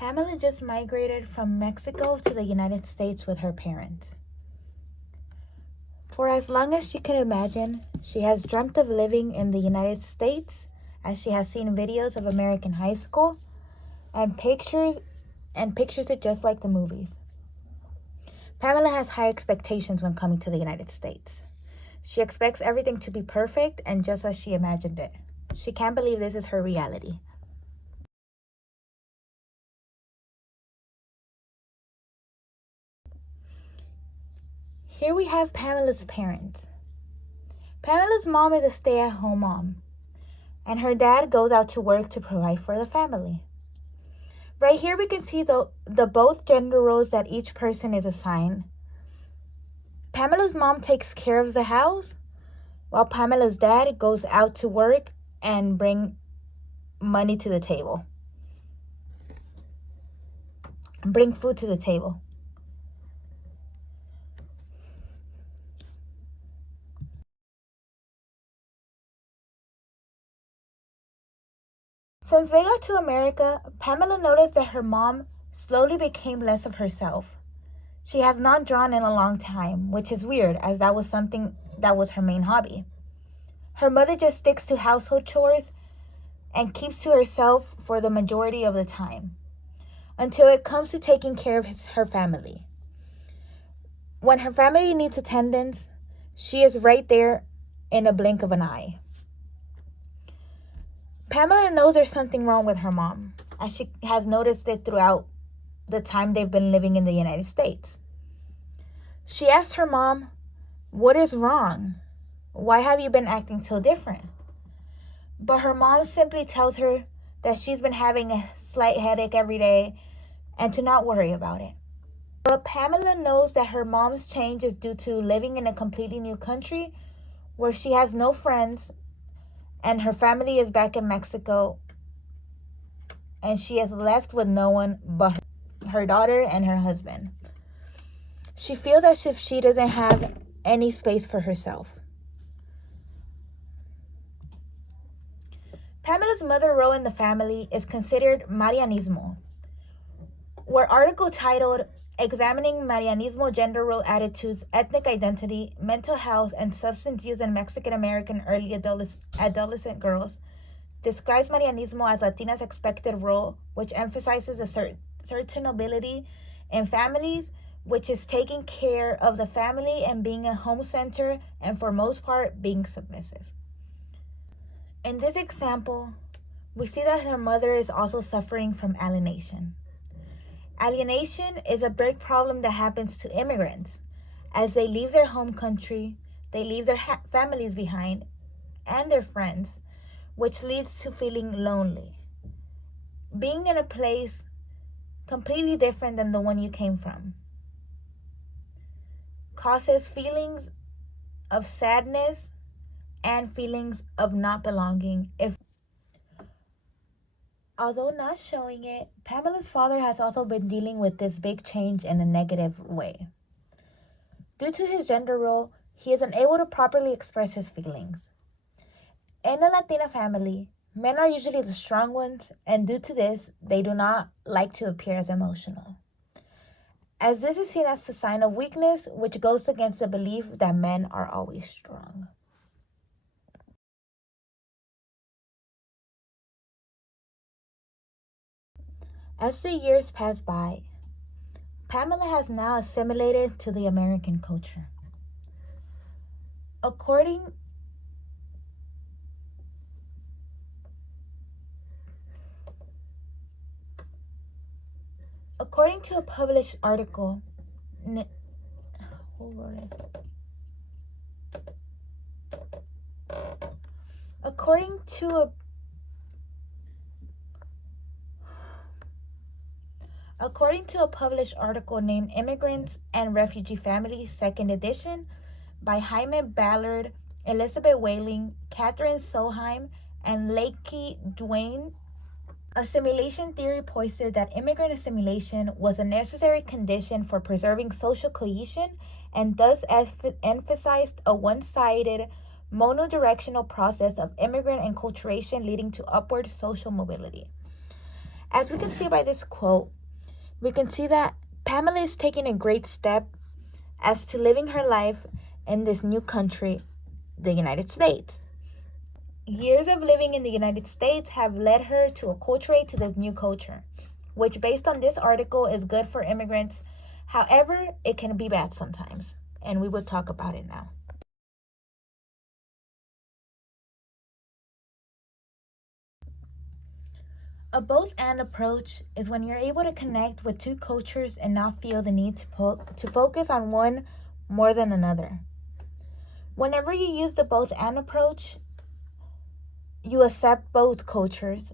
Pamela just migrated from Mexico to the United States with her parents. For as long as she can imagine, she has dreamt of living in the United States, as she has seen videos of American high school and pictures it just like the movies. Pamela has high expectations when coming to the United States. She expects everything to be perfect and just as she imagined it. She can't believe this is her reality. Here we have Pamela's parents. Pamela's mom is a stay-at-home mom, and her dad goes out to work to provide for the family. Right here we can see the both gender roles that each person is assigned. Pamela's mom takes care of the house, while Pamela's dad goes out to work and bring money to the table. Bring food to the table. Since they got to America, Pamela noticed that her mom slowly became less of herself. She has not drawn in a long time, which is weird as that was something that was her main hobby. Her mother just sticks to household chores and keeps to herself for the majority of the time, until it comes to taking care of her family. When her family needs attendance, she is right there in a blink of an eye. Pamela knows there's something wrong with her mom, as she has noticed it throughout the time they've been living in the United States. She asks her mom, "What is wrong? Why have you been acting so different?" But her mom simply tells her that she's been having a slight headache every day and to not worry about it. But Pamela knows that her mom's change is due to living in a completely new country where she has no friends and her family is back in Mexico and she is left with no one but her daughter and her husband. She feels as if she doesn't have any space for herself. Pamela's mother role in the family is considered Marianismo, where article titled Examining Marianismo Gender Role Attitudes, Ethnic Identity, Mental Health, and Substance Use in Mexican American Early Adolescent Girls describes Marianismo as Latina's expected role, which emphasizes a certain ability in families, which is taking care of the family and being a home center, and for most part, being submissive. In this example, we see that her mother is also suffering from alienation. Alienation is a big problem that happens to immigrants. As they leave their home country, they leave their families behind and their friends, which leads to feeling lonely. Being in a place completely different than the one you came from causes feelings of sadness and feelings of not belonging. Although not showing it, Pamela's father has also been dealing with this big change in a negative way. Due to his gender role, he is unable to properly express his feelings. In a Latina family, men are usually the strong ones, and due to this, they do not like to appear as emotional, as this is seen as a sign of weakness, which goes against the belief that men are always strong. As the years pass by, Pamela has now assimilated to the American culture. According to a published article, who wrote it? According to a published article named Immigrants and Refugee Families, 2nd edition, by Jaime Ballard, Elizabeth Whaling, Catherine Solheim, and Lakey Duane, assimilation theory posited that immigrant assimilation was a necessary condition for preserving social cohesion and thus emphasized a one-sided, monodirectional process of immigrant enculturation leading to upward social mobility. As we can see by this quote, we can see that Pamela is taking a great step as to living her life in this new country, the United States. Years of living in the United States have led her to acculturate to this new culture, which based on this article is good for immigrants. However, it can be bad sometimes, and we will talk about it now. A both and approach is when you're able to connect with two cultures and not feel the need to focus on one more than another. Whenever you use the both and approach, you accept both cultures.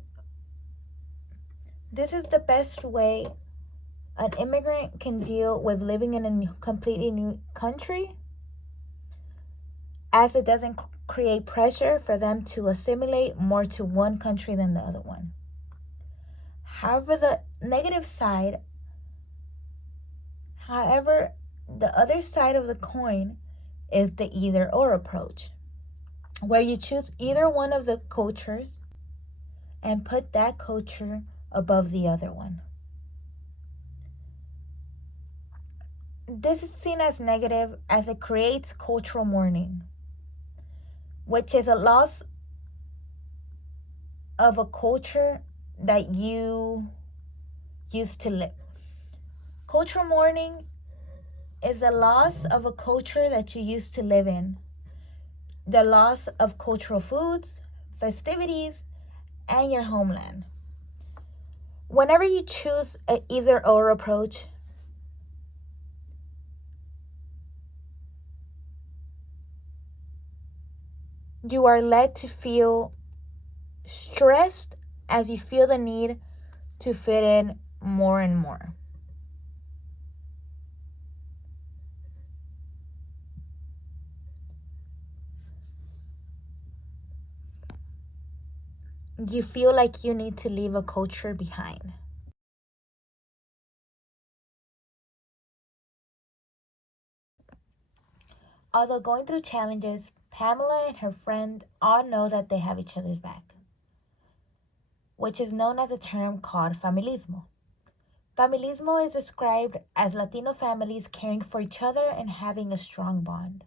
This is the best way an immigrant can deal with living in a completely new country, as it doesn't create pressure for them to assimilate more to one country than the other one. However, the other side of the coin is the either or approach, where you choose either one of the cultures and put that culture above the other one. This is seen as negative as it creates cultural mourning, which is a loss of a culture that you used to live. Cultural mourning is the loss of a culture that you used to live in, the loss of cultural foods, festivities, and your homeland. Whenever you choose an either or approach, you are led to feel stressed as you feel the need to fit in more and more. You feel like you need to leave a culture behind. Although going through challenges, Pamela and her friend all know that they have each other's back, which is known as a term called familismo. Familismo is described as Latino families caring for each other and having a strong bond.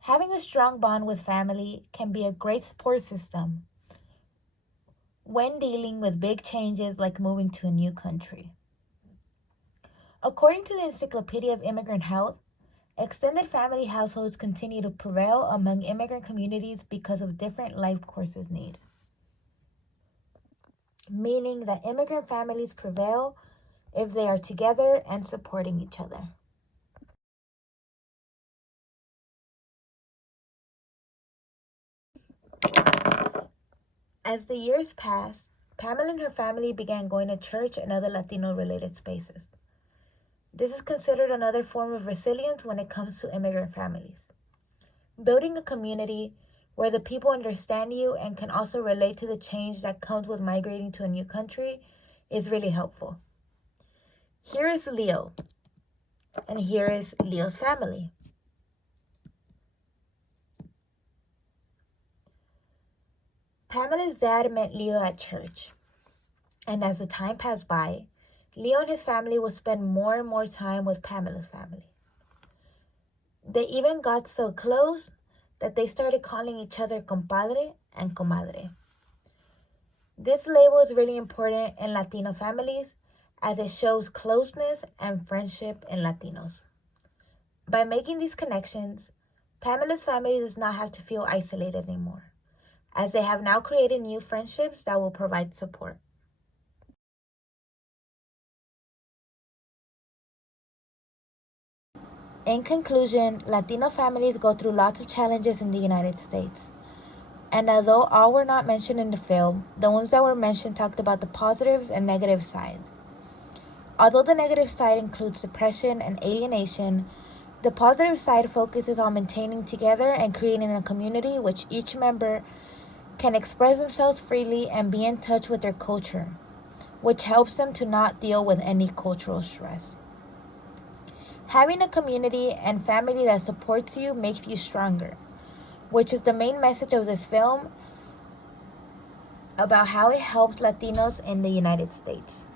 Having a strong bond with family can be a great support system when dealing with big changes like moving to a new country. According to the Encyclopedia of Immigrant Health, extended family households continue to prevail among immigrant communities because of different life courses need. Meaning that immigrant families prevail if they are together and supporting each other. As the years passed, Pamela and her family began going to church and other Latino-related spaces. This is considered another form of resilience when it comes to immigrant families. Building a community where the people understand you and can also relate to the change that comes with migrating to a new country is really helpful. Here is Leo, and here is Leo's family. Pamela's dad met Leo at church, and as the time passed by, Leo and his family would spend more and more time with Pamela's family. They even got so close that they started calling each other compadre and comadre. This label is really important in Latino families as it shows closeness and friendship in Latinos. By making these connections, Pamela's family does not have to feel isolated anymore, as they have now created new friendships that will provide support. In conclusion, Latino families go through lots of challenges in the United States. And although all were not mentioned in the film, the ones that were mentioned talked about the positives and negative sides. Although the negative side includes depression and alienation, the positive side focuses on maintaining together and creating a community which each member can express themselves freely and be in touch with their culture, which helps them to not deal with any cultural stress. Having a community and family that supports you makes you stronger, which is the main message of this film, about how it helps Latinos in the United States.